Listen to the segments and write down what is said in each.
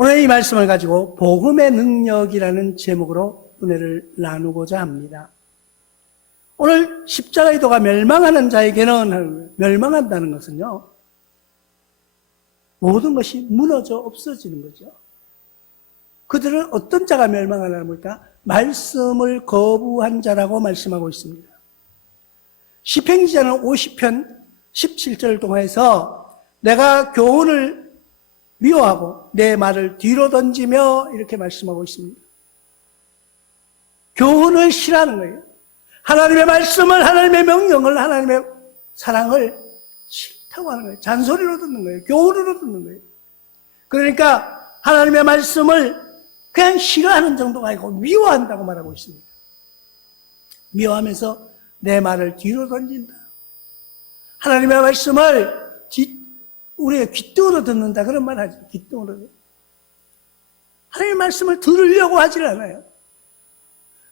오늘 이 말씀을 가지고 복음의 능력이라는 제목으로 은혜를 나누고자 합니다. 오늘 십자가의 도가 멸망하는 자에게는 멸망한다는 것은요, 모든 것이 무너져 없어지는 거죠. 그들은 어떤 자가 멸망하는 겁니까? 말씀을 거부한 자라고 말씀하고 있습니다. 시편 기자는 50편 17절을 통해서 내가 교훈을 미워하고 내 말을 뒤로 던지며 이렇게 말씀하고 있습니다. 교훈을 싫어하는 거예요. 하나님의 말씀을, 하나님의 명령을, 하나님의 사랑을 싫다고 하는 거예요. 잔소리로 듣는 거예요. 교훈으로 듣는 거예요. 그러니까 하나님의 말씀을 그냥 싫어하는 정도가 아니고 미워한다고 말하고 있습니다. 미워하면서 내 말을 뒤로 던진다. 하나님의 말씀을 우리의 귓등으로 듣는다. 그런 말 하죠. 귓등으로. 하나님의 말씀을 들으려고 하질 않아요.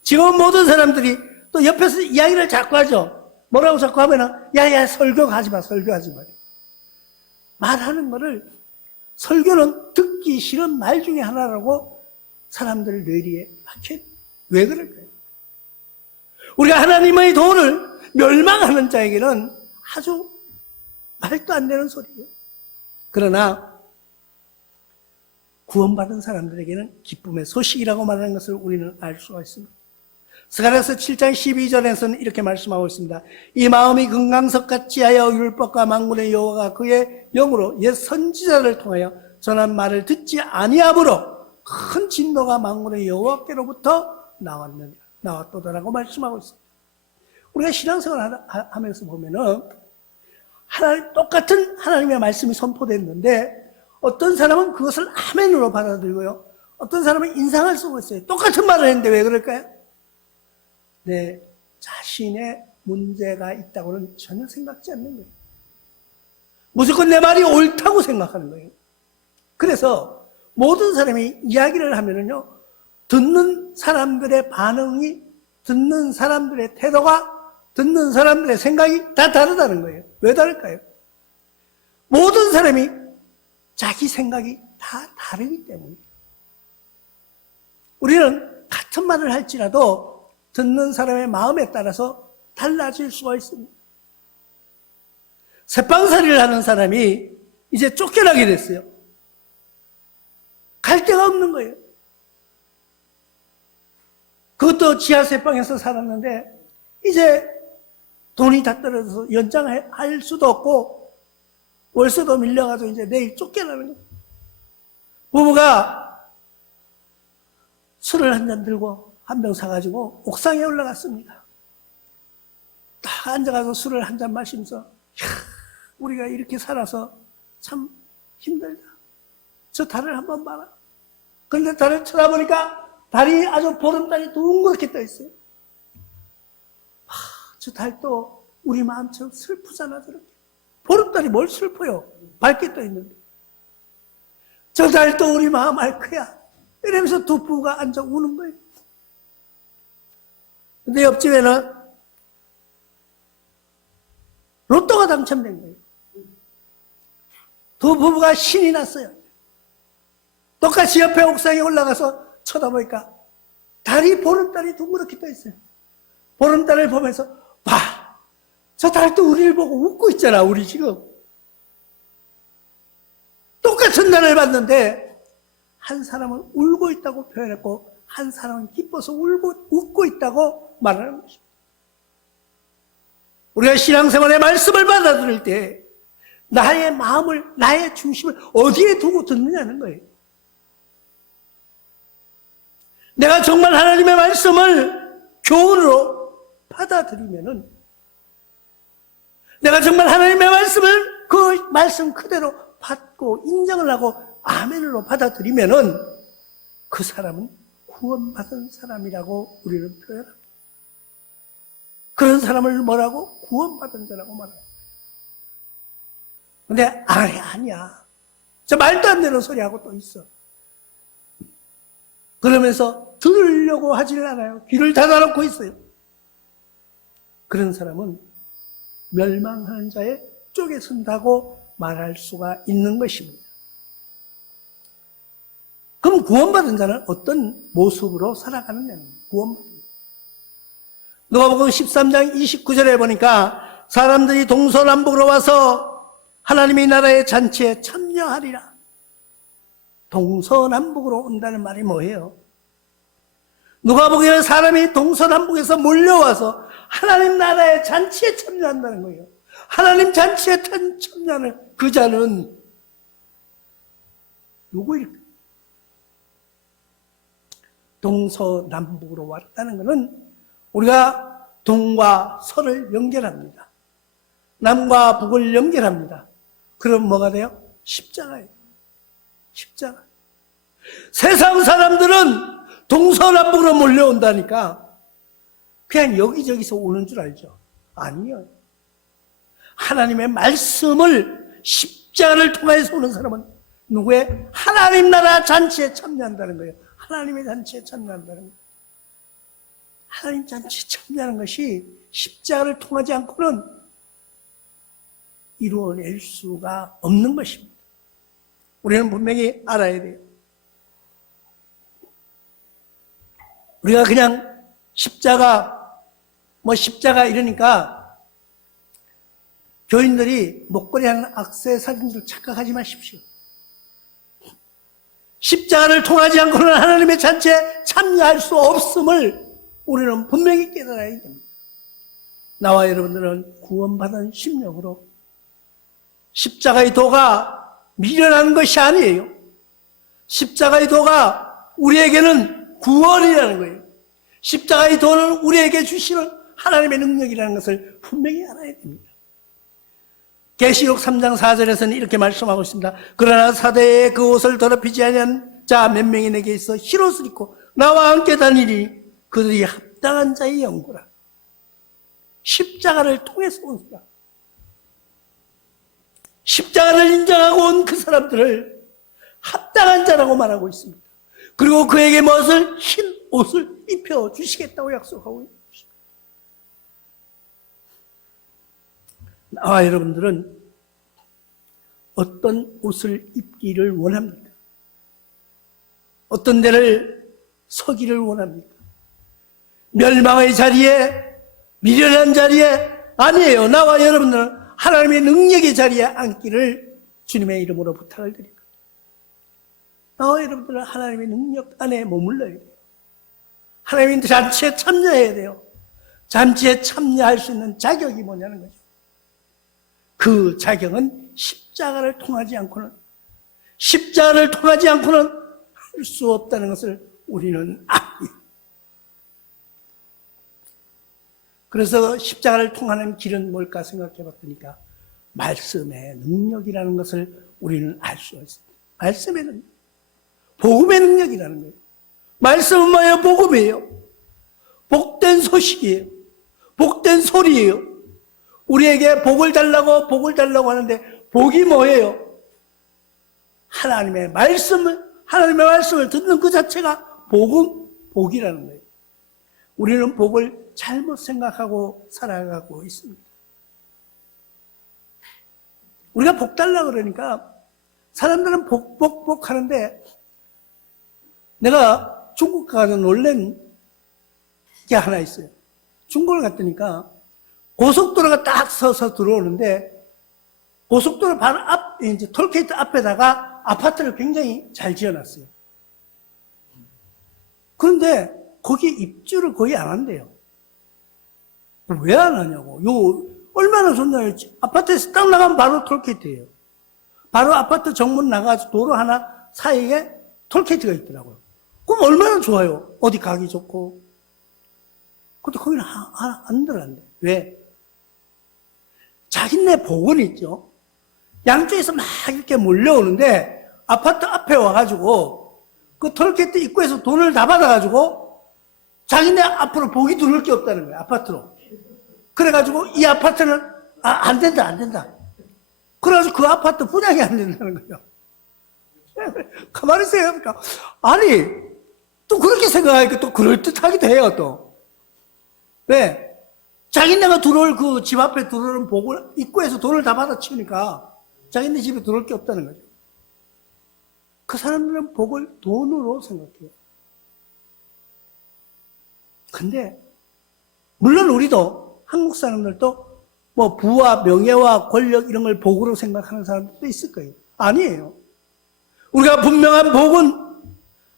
지금 모든 사람들이 또 옆에서 이야기를 자꾸 하죠. 뭐라고 자꾸 하면은, 야, 설교하지 마, 설교하지 마. 말하는 거를, 설교는 듣기 싫은 말 중에 하나라고 사람들 뇌리에 박혀요. 왜 그럴까요? 우리가 하나님의 도를 멸망하는 자에게는 아주 말도 안 되는 소리예요. 그러나 구원받은 사람들에게는 기쁨의 소식이라고 말하는 것을 우리는 알 수가 있습니다. 스가랴서 7장 12절에서는 이렇게 말씀하고 있습니다. 이 마음이 금강석같이 하여 율법과 만군의 여호와가 그의 영으로 옛 선지자를 통하여 전한 말을 듣지 아니하므로 큰 진노가 만군의 여호와께로부터 나왔도다라고 말씀하고 있습니다. 우리가 신앙생활 하면서 보면은 똑같은 하나님의 말씀이 선포됐는데 어떤 사람은 그것을 아멘으로 받아들이고요. 어떤 사람은 인상을 쓰고 있어요. 똑같은 말을 했는데 왜 그럴까요? 내 자신의 문제가 있다고는 전혀 생각지 않는 거예요. 무조건 내 말이 옳다고 생각하는 거예요. 그래서 모든 사람이 이야기를 하면은요, 듣는 사람들의 반응이, 듣는 사람들의 태도가, 듣는 사람들의 생각이 다 다르다는 거예요. 왜 다를까요? 모든 사람이 자기 생각이 다 다르기 때문이에요. 우리는 같은 말을 할지라도 듣는 사람의 마음에 따라서 달라질 수가 있습니다. 새빵살이를 하는 사람이 이제 쫓겨나게 됐어요. 갈 데가 없는 거예요. 그것도 지하 새빵에서 살았는데 이제 돈이 다 떨어져서 연장할 수도 없고 월세도 밀려가지고 이제 내일 쫓겨나는 거예요. 부부가 술을 한 잔 들고 한 병 사가지고 옥상에 올라갔습니다. 딱 앉아가서 술을 한 잔 마시면서 우리가 이렇게 살아서 참 힘들다. 저 달을 한번 봐라. 그런데 달을 쳐다보니까 달이 아주 보름달이 둥그렇게 떠 있어요. 저 달도 우리 마음처럼 슬프잖아 저렇게. 보름달이 뭘 슬퍼요. 밝게 떠 있는데. 저 달도 우리 마음 알 거야. 이러면서 두 부부가 앉아 우는 거예요. 근데 옆집에는 로또가 당첨된 거예요. 두 부부가 신이 났어요. 똑같이 옆에 옥상에 올라가서 쳐다보니까 보름달이 둥그렇게 떠 있어요. 보름달을 보면서 봐, 저 달도 우리를 보고 웃고 있잖아. 우리 지금 똑같은 달을 봤는데 한 사람은 울고 있다고 표현했고 한 사람은 기뻐서 웃고 있다고 말하는 것입니다. 우리가 신앙생활의 말씀을 받아들일 때 나의 마음을, 나의 중심을 어디에 두고 듣느냐는 거예요. 내가 정말 하나님의 말씀을 교훈으로 받아들이면은, 내가 정말 하나님의 말씀을 그 말씀 그대로 받고 인정을 하고 아멘으로 받아들이면은 그 사람은 구원받은 사람이라고 우리는 표현합니다. 그런 사람을 뭐라고? 구원받은 자라고 말합니다. 근데 아니야. 저 말도 안 되는 소리하고 또 있어. 그러면서 들으려고 하지를 않아요. 귀를 닫아놓고 있어요. 그런 사람은 멸망하는 자의 쪽에 선다고 말할 수가 있는 것입니다. 그럼 구원받은 자는 어떤 모습으로 살아가느냐는 거예요. 구원받은 자. 누가복음 13장 29절에 보니까 사람들이 동서남북으로 와서 하나님의 나라의 잔치에 참여하리라. 동서남북으로 온다는 말이 뭐예요? 누가복음에 사람이 동서남북에서 몰려와서 하나님 나라의 잔치에 참여한다는 거예요. 하나님 잔치에 참여하는 그 자는 누구일까? 동서남북으로 왔다는 것은 우리가 동과 서를 연결합니다. 남과 북을 연결합니다. 그럼 뭐가 돼요? 십자가예요. 십자가. 세상 사람들은 동서남북으로 몰려온다니까 그냥 여기저기서 오는 줄 알죠? 아니요. 하나님의 말씀을 십자가를 통해서 오는 사람은 누구의? 하나님 나라 잔치에 참여한다는 거예요. 하나님의 잔치에 참여한다는 거예요. 하나님 잔치에 참여하는 것이 십자가를 통하지 않고는 이루어낼 수가 없는 것입니다. 우리는 분명히 알아야 돼요. 우리가 그냥 십자가 이러니까 교인들이 목걸이 하는 액세서리인 줄 착각하지 마십시오. 십자가를 통하지 않고는 하나님의 잔치에 참여할 수 없음을 우리는 분명히 깨달아야 됩니다. 나와 여러분들은 구원받은 심령으로 십자가의 도가 미련한 것이 아니에요. 십자가의 도가 우리에게는 구원이라는 거예요. 십자가의 도는 우리에게 주시는 하나님의 능력이라는 것을 분명히 알아야 됩니다. 계시록 3장 4절에서는 이렇게 말씀하고 있습니다. 그러나 사대에 그 옷을 더럽히지 아니한 자 몇 명이 내게 있어 흰옷을 입고 나와 함께 다니리 그들이 합당한 자의 영구라. 십자가를 통해서 온 사람, 십자가를 인정하고 온 그 사람들을 합당한 자라고 말하고 있습니다. 그리고 그에게 무엇을? 흰 옷을 입혀주시겠다고 약속하고 있습니다. 나와 여러분들은 어떤 옷을 입기를 원합니까? 어떤 데를 서기를 원합니까? 멸망의 자리에, 미련한 자리에 아니에요. 나와 여러분들은 하나님의 능력의 자리에 앉기를 주님의 이름으로 부탁을 드립니다. 나와 여러분들은 하나님의 능력 안에 머물러야 돼요. 하나님의 잔치에 참여해야 돼요. 잔치에 참여할 수 있는 자격이 뭐냐는 거죠. 그 자격은 십자가를 통하지 않고는 할 수 없다는 것을 우리는 압니다. 그래서 십자가를 통하는 길은 뭘까 생각해 봤더니까 말씀의 능력이라는 것을 우리는 알 수가 있습니다. 말씀의 능력, 복음의 능력이라는 거예요. 말씀은 뭐예요? 복음이에요. 복된 소식이에요. 복된 소리예요. 우리에게 복을 달라고 하는데 복이 뭐예요? 하나님의 말씀을 듣는 그 자체가 복이라는 거예요. 우리는 복을 잘못 생각하고 살아가고 있습니다. 우리가 복 달라고 그러니까 사람들은 복 하는데 내가 중국 가서 놀란 게 하나 있어요. 중국을 갔더니까 고속도로가 딱 서서 들어오는데 고속도로 바로 이제 톨게이트 앞에다가 아파트를 굉장히 잘 지어놨어요. 그런데 거기 입주를 거의 안 한대요. 왜 안 하냐고. 얼마나 좋냐요. 아파트에서 딱 나가면 바로 톨게이트예요. 바로 아파트 정문 나가서 도로 하나 사이에 톨게이트가 있더라고요. 그럼 얼마나 좋아요. 어디 가기 좋고. 근데 거기는 안 들어간대. 왜? 자기네 복은 있죠. 양쪽에서 막 이렇게 몰려오는데 아파트 앞에 와가지고 그 톨게이트 입구에서 돈을 다 받아가지고 자기네 앞으로 복이 들어올 게 없다는 거예요. 아파트로. 그래가지고 이 아파트는 안 된다. 그래가지고 그 아파트 분양이 안 된다는 거예요. 가만히 생각해보니까 아니 또 그렇게 생각하니까 또 그럴듯하기도 해요. 또 왜? 자기네가 들어올 그 집 앞에 들어오는 복을 입구에서 돈을 다 받아치우니까 자기네 집에 들어올 게 없다는 거죠. 그 사람들은 복을 돈으로 생각해요. 근데 물론 우리도 한국 사람들도 뭐 부와 명예와 권력 이런 걸 복으로 생각하는 사람들도 있을 거예요. 아니에요. 우리가 분명한 복은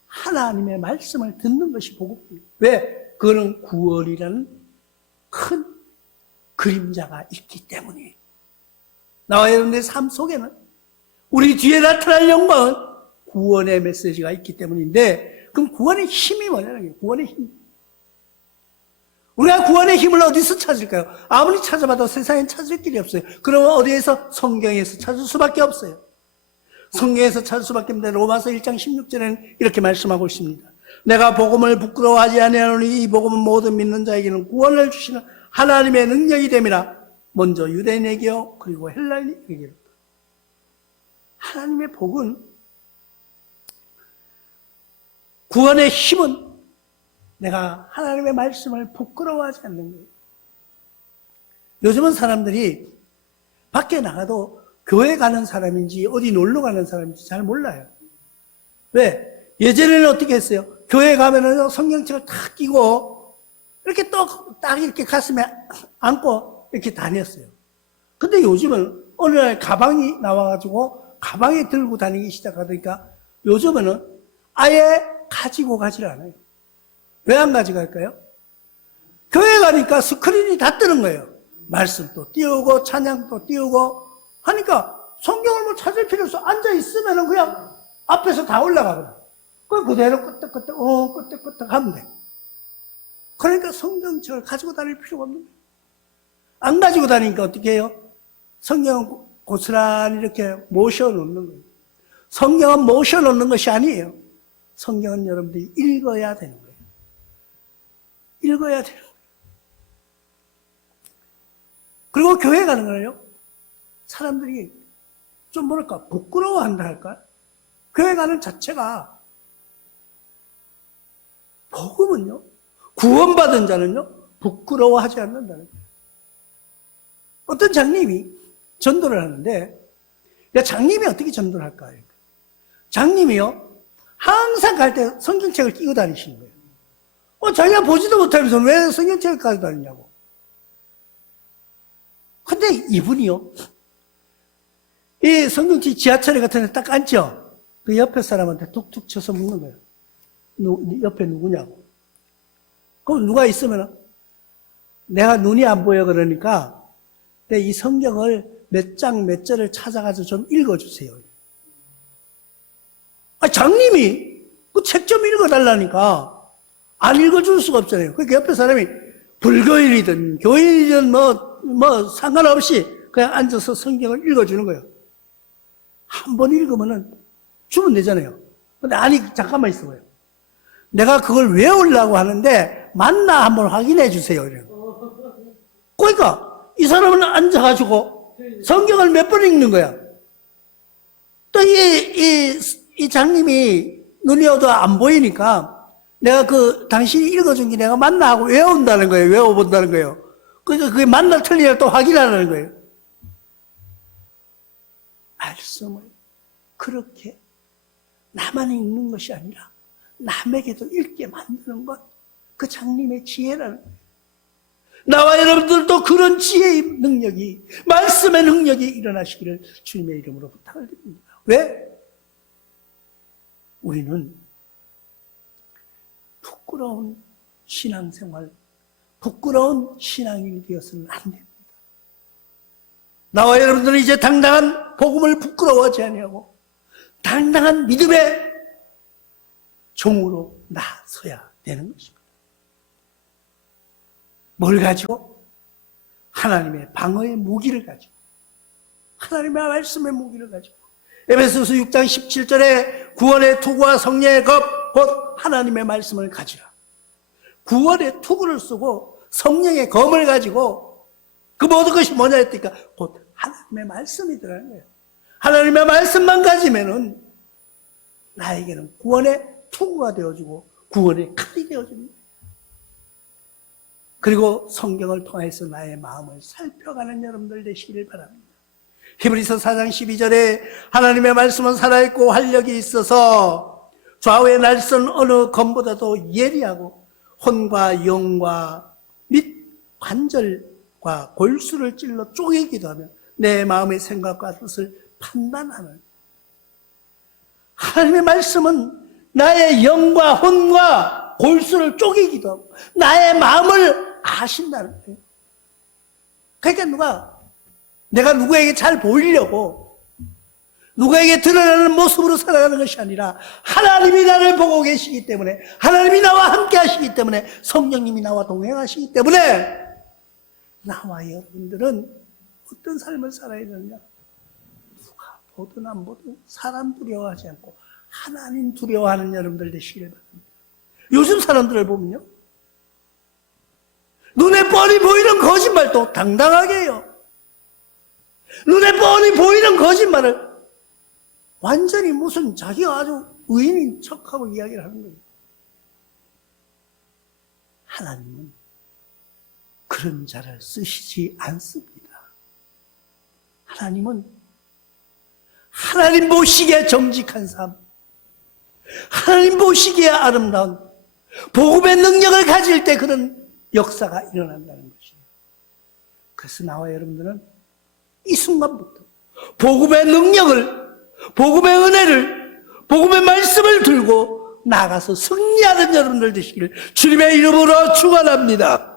하나님의 말씀을 듣는 것이 복입니다. 왜? 그거는 구원이라는 큰 그림자가 있기 때문이에요. 나와 여러분들의 삶 속에는 우리 뒤에 나타날 영광은 구원의 메시지가 있기 때문인데, 그럼 구원의 힘이 뭐냐는 거예요. 구원의 힘. 우리가 구원의 힘을 어디서 찾을까요? 아무리 찾아봐도 세상엔 찾을 길이 없어요. 그러면 어디에서? 성경에서 찾을 수밖에 없어요. 성경에서 찾을 수밖에 없는데 로마서 1장 16절에는 이렇게 말씀하고 있습니다. 내가 복음을 부끄러워하지 아니하노니 이 복음은 모든 믿는 자에게는 구원을 주시는 하나님의 능력이 됨이라. 먼저 유대인에게요, 그리고 헬라인에게요. 하나님의 복은, 구원의 힘은 내가 하나님의 말씀을 부끄러워하지 않는 거예요. 요즘은 사람들이 밖에 나가도 교회 가는 사람인지 어디 놀러 가는 사람인지 잘 몰라요. 왜? 예전에는 어떻게 했어요? 교회 가면은 성경책을 탁 끼고 이렇게 딱 이렇게 가슴에 안고 이렇게 다녔어요. 근데 요즘은 어느 날 가방이 나와가지고 가방에 들고 다니기 시작하니까 요즘은 아예 가지고 가질 않아요. 왜 안 가져갈까요? 교회 가니까 스크린이 다 뜨는 거예요. 말씀도 띄우고 찬양도 띄우고 하니까 성경을 뭐 찾을 필요 없어. 앉아있으면 그냥 앞에서 다 올라가거든. 그대로 끄떡끄떡 하면 돼. 그러니까 성경책을 가지고 다닐 필요가 없는 거예요. 안 가지고 다니니까 어떻게 해요? 성경은 고스란히 이렇게 모셔놓는 거예요. 성경은 모셔놓는 것이 아니에요. 성경은 여러분들이 읽어야 되는 거예요. 읽어야 되는 거예요. 그리고 교회 가는 거예요. 사람들이 좀 뭐랄까 부끄러워한다 할까? 교회 가는 자체가, 복음은요, 구원받은 자는요 부끄러워하지 않는다는 거예요. 어떤 장님이 전도를 하는데, 장님이 어떻게 전도를 할까요? 장님이요 항상 갈 때 성경책을 끼고 다니시는 거예요. 자기가 보지도 못하면서 왜 성경책을 가지고 다니냐고. 근데 이분이요, 이 성경책 지하철에 같은 데 딱 앉죠. 그 옆에 사람한테 툭툭 쳐서 묻는 거예요. 옆에 누구냐고. 그럼 누가 있으면 내가 눈이 안 보여 그러니까 이 성경을 몇 장 몇 절을 찾아가지고 좀 읽어주세요. 장님이 그 책 좀 읽어달라니까 안 읽어줄 수가 없잖아요. 그러니까 옆에 사람이 불교인이든 교인이든 뭐 상관없이 그냥 앉아서 성경을 읽어주는 거예요. 한 번 읽으면은 주면 되잖아요. 근데 아니, 잠깐만 있어봐요. 내가 그걸 외우려고 하는데 맞나 한번 확인해 주세요. 그러니까 이 사람은 앉아가지고 성경을 몇 번 읽는 거야. 또 이 장님이 눈이 어두워 안 보이니까 내가 당신이 읽어준 게 내가 맞나 하고 외운다는 거예요. 외워본다는 거예요. 그러니까 그게 맞나 틀리나 또 확인하는 거예요. 말씀을 그렇게 나만 읽는 것이 아니라 남에게도 읽게 만드는 것, 그 장님의 지혜라는 거예요. 나와 여러분들도 그런 지혜의 능력이, 말씀의 능력이 일어나시기를 주님의 이름으로 부탁을 드립니다. 왜? 우리는 부끄러운 신앙생활, 부끄러운 신앙인이 되어서는 안 됩니다. 나와 여러분들은 이제 당당한 복음을 부끄러워하지 아니하고 당당한 믿음의 종으로 나서야 되는 것입니다. 뭘 가지고? 하나님의 방어의 무기를 가지고, 하나님의 말씀의 무기를 가지고. 에베소서 6장 17절에 구원의 투구와 성령의 겁, 곧 하나님의 말씀을 가지라. 구원의 투구를 쓰고 성령의 검을 가지고 그 모든 것이 뭐냐 했으니까 곧 하나님의 말씀이더라는 거예요. 하나님의 말씀만 가지면은 나에게는 구원의 투구가 되어주고 구원의 칼이 되어줍니다. 그리고 성경을 통해서 나의 마음을 살펴가는 여러분들 되시기를 바랍니다. 히브리서 4장 12절에 하나님의 말씀은 살아있고 활력이 있어서 좌우의 날선 어느 검보다도 예리하고 혼과 영과 및 관절과 골수를 찔러 쪼개기도 하며 내 마음의 생각과 뜻을 판단하는, 하나님의 말씀은 나의 영과 혼과 골수를 쪼개기도 하고 나의 마음을 아신다는 거예요. 그러니까 내가 누구에게 잘 보이려고 누구에게 드러나는 모습으로 살아가는 것이 아니라 하나님이 나를 보고 계시기 때문에, 하나님이 나와 함께 하시기 때문에, 성령님이 나와 동행하시기 때문에 나와 여러분들은 어떤 삶을 살아야 되느냐? 누가 보든 안 보든 사람 두려워하지 않고 하나님 두려워하는 여러분들 되시길 바랍니다. 요즘 사람들을 보면요, 눈에 뻔히 보이는 거짓말도 당당하게 해요. 눈에 뻔히 보이는 거짓말을 완전히 무슨 자기가 아주 의인인 척하고 이야기를 하는 거예요. 하나님은 그런 자를 쓰시지 않습니다. 하나님은 하나님 보시기에 정직한 삶, 하나님 보시기에 아름다운 복음의 능력을 가질 때 그런 역사가 일어난다는 것이에요. 그래서 나와 여러분들은 이 순간부터 복음의 능력을, 복음의 은혜를, 복음의 말씀을 들고 나가서 승리하는 여러분들 되시기를 주님의 이름으로 축원합니다.